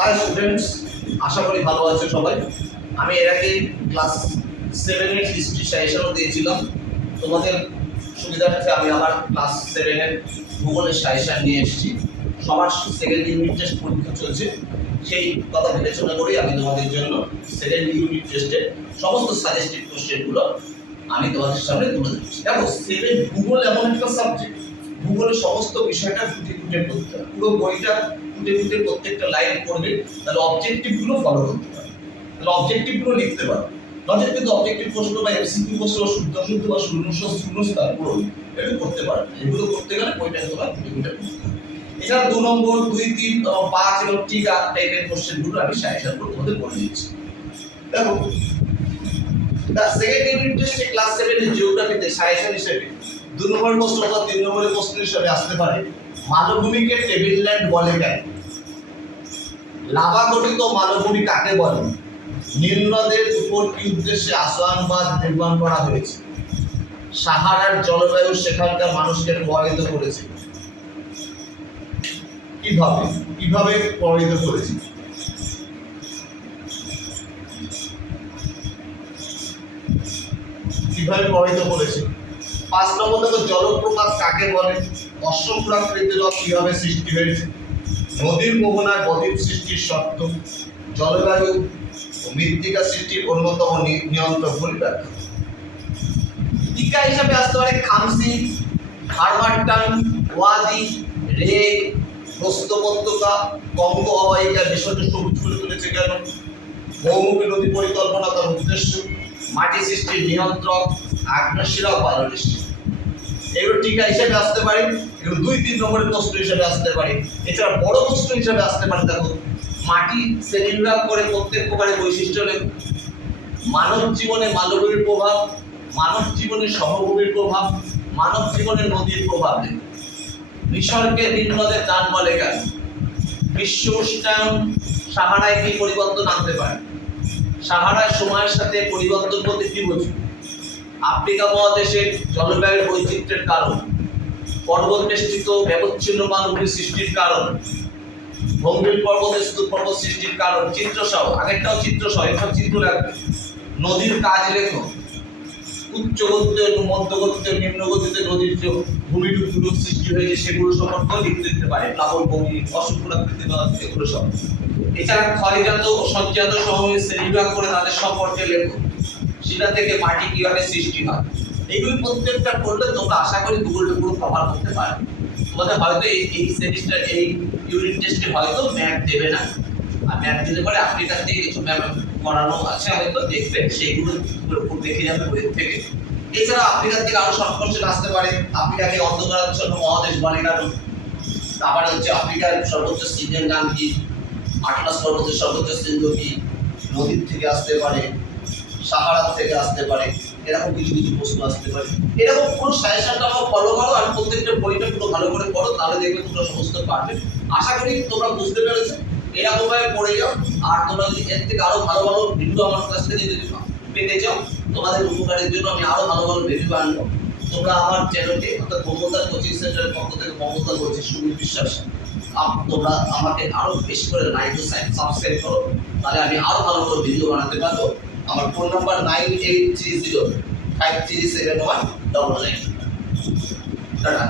High students, আশা করি ভালো আছে সবাই। আমি এর আগে ক্লাস 7 এর হিস্ট্রি সাজেশনও দিয়েছিলাম। তোমাদের সুবিধার্থে আমি আমার ক্লাস 7 এর ভূগোলের সাজেশন নিয়ে এসেছি। সবার সেকেন্ড ইউনিট টেস্ট পরীক্ষা চলছে, সেই কথা বিবেচনা করেই আমি তোমাদের জন্য সেকেন্ড ইউনিট টেস্টের সমস্ত সাজেস্টিভ কোশ্চেনগুলো আমি তোমাদের সামনে তুলে দিচ্ছি। দেখো, ভূগোল এমন একটা সাবজেক্ট, ভূগোলের সমস্ত বিষয়টা ফুটে ফুটে পড়তে হবে। পুরো বইটা ফুটে ফুটে প্রত্যেকটা লাইন পড়বে, তাহলে অবজেক্টিভগুলো ফলো করতে পারবে, তাহলে অবজেক্টিভগুলো লিখতে পারবে। নচেত কিন্তু অবজেক্টিভ প্রশ্ন বা এমসিকিউ প্রশ্ন শুদ্ধ শুদ্ধ বা শূন্যস্থান পূরণ এগুলো করতে পারবে। এগুলো করতে গেলে বইটা তোমার ফুটে ফুটে পড়তে হবে। এছাড়া 2 নম্বর, 2, 3, 5 এবং টিকা টাইপের কোশ্চেনগুলো আমি সাজেশন করে তোমাদের বলে দিচ্ছি। দেখো, দা সেকেন্ড ইউনিট টেস্টে ক্লাস 7 এর জিওগ্রাফিতে সাজেশন হিসেবে 2 নম্বর প্রশ্ন অথবা 3 নম্বরের প্রশ্ন হিসেবে আসতে পারে, মালভূমিকে টেবিল ল্যান্ড বলে কেন? লাভা গঠিত মালভূমি কাকে বলে? নীল নদের উপর কি উদ্দেশ্যে আসোয়ান বাঁধ নির্মাণ করা হয়েছে? সাহারার জলবায়ু সেখানকার মানুষকে প্রভাবিত করেছে কিভাবে? কিভাবে প্রভাবিত করেছে? কিভাবে প্রভাবিত করেছে? 5 নম্বর দেখো, জলপ্রপাত কাকে বলে? অশ্বক্ষুরাকৃতি হ্রদ কিভাবে সৃষ্টি হয়েছে? নদীর মোহনায় বদ্বীপ সৃষ্টির শর্ত? জলবায়ু ও মৃত্তিকা সৃষ্টির অন্যতম নিয়ন্ত্রক ব্যাখ্যা। টিকা হিসাবে আসতে পারে খামসি, হারমাট্টান, ওয়াদি, রেগ, প্রস্থ উপত্যকা, কঙ্গ অববাহিকার বিষয়টি সবুজ করে তুলেছে কেন? বহুমুখী নদী পরিকল্পনা তার উদ্দেশ্য, মাটি সৃষ্টির নিয়ন্ত্রক, আগ্নেয়শিলা ও বালুনিষ্ঠ। এগুলো টিকা হিসেবে আসতে পারে, এগুলো 2-3 নম্বরের প্রশ্ন হিসেবে আসতে পারে। এছাড়া বড় প্রশ্ন হিসেবে আসতে পারে, দেখো, মাটি শ্রেণীবিভাগ করে প্রত্যেক প্রকারের বৈশিষ্ট্য লেখ, মানব জীবনে মালভূমির প্রভাব, মানব জীবনে সমভূমির প্রভাব, মানব জীবনে নদীর প্রভাব লেখ। মিশরকে নীল নদের দান বলে কেন? বিশ্ব উষ্ণায়ন সাহারায় কি পরিবর্তন আনতে পারে? সাহারায় সময়ের সাথে পরিবর্তন বলতে কি বোঝো? আফ্রিকা মহাদেশের জলবায়ুর বৈচিত্র্যের কারণ, পর্বত বেষ্টিত ব্যবচ্ছিন্ন মালভূমি সৃষ্টির কারণ, ভঙ্গিল পর্বতের স্তূপ পর্বত সৃষ্টির কারণ। চিত্র সহ, আগেরটাও চিত্র সহ, এসব চিত্র লাগবে। নদীর কাজ লেখো, উচ্চ গতিতে, মধ্য গতিতে, নিম্ন গতিতে নদীর যে ভূমিরূপগুলো সৃষ্টি হয়েছে সেগুলো সম্পর্কে লিখতে দিতে পারে, প্লাবন ভূমি, অশ্বক্ষুরাকৃতি হ্রদ, এগুলো সব। এছাড়া ক্ষয়জাত ও সঞ্চারিত সমভূমি শ্রেণীবিভাগ করে তাদের সম্পর্কে লেখো, সেটা থেকে মাটি কিভাবে সৃষ্টি হয়। এইগুলি প্রত্যেকটা করলে তোমরা আশা করি ভূগোলটা পুরো কভার করতে পারবে। তোমাদের হয়তো এই সেমিস্টার এই ইউনিট টেস্টে হয়তো ম্যাথ দেবে না, আর ম্যাথ দিতে পারে আফ্রিকার থেকে কিছু ম্যাথ করানো আছে, হয়তো দেখবেন সেইগুলো দেখে যাবে বইয়ের থেকে। এছাড়া আফ্রিকার থেকে আরো শর্ট কোশ্চেন আসতে পারে, আফ্রিকাকে অন্ধকারাচ্ছন্ন মহাদেশ বলে কেন? তারপরে হচ্ছে আফ্রিকার সর্বোচ্চ শৃঙ্গের নাম কি? আটলাস পর্বতের সর্বোচ্চ শৃঙ্গ কি? নদীর থেকে আসতে পারে, সাহারা থেকে আসতে পারে, এরকম কিছু কিছু প্রশ্ন আসতে পারে। এরকম পুরো সাজেশনটা আমার ফলো করো আর প্রত্যেকটা বইটা পুরো ভালো করে পড়ো, তাহলে দেখবে তোমরা সমস্ত পারবে। আশা করি তোমরা বুঝতে পেরেছো। এরকম ভাবে পড়ে যাও, আর তোমরা যদি এর থেকে আরো ভালো ভালো ভিডিও আমার কাছ থেকে যদি পেতে চাও, তোমাদের উপকারের জন্য আমি আরো ভালো ভালো ভিডিও আনবো। তোমরা আমার চ্যানেলকে অর্থাৎ মমতা কোচিং সেন্টারের পক্ষ থেকে মমতা বলছি, সুনীল বিশ্বাস, তোমরা আমাকে আরো বেশি করে লাইক ও সাবস্ক্রাইব করো, তাহলে আমি আরো ভালো ভালো ভিডিও বানাতে পারবো। আমার ফোন নাম্বার 9830537199। টাটা।